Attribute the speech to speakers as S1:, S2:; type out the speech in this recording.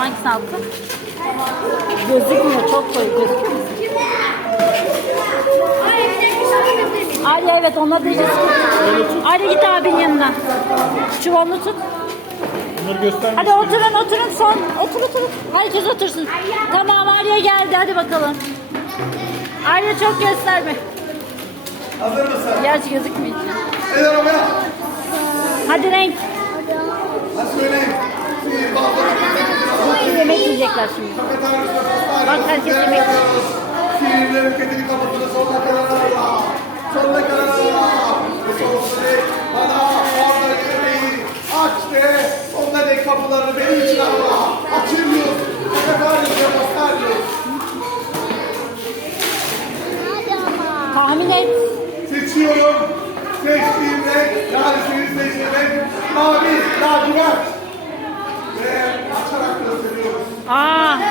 S1: Hangisini attın? Gözükmüyor, çok koyu gözüküyor. Arya evet ona diyeceğiz. Arya git abinin yanına. Çuvalını tut.
S2: Bunları göstermek
S1: Hadi oturun son. Oturun. Herkes otursun. Tamam Arya geldi hadi bakalım. Arya çok gösterme.
S3: Hazır mısın?
S1: Gerçi gözükmüyor.
S3: El arabaya.
S1: Hadi renk.
S3: Hadi söyleyin.
S1: Çok iyi yemek yiyecekler şimdi. Bak herkes yemek yiyor.
S3: Sihirlerin ketini kapatını sonuna kadar Allah. Sonuna kadar Allah. Bu sonsuza dek bana orada yemeği aç de sonuna dek kapılarını benim için Allah. Açılıyor. Ne kadar yapaslar.
S1: Tahmin et.
S3: Seçiyorum. Seçtiğim renk, yani senin seçtiğin renk mavi, lacivert. Ve açarak gösteriyoruz.
S1: Aa,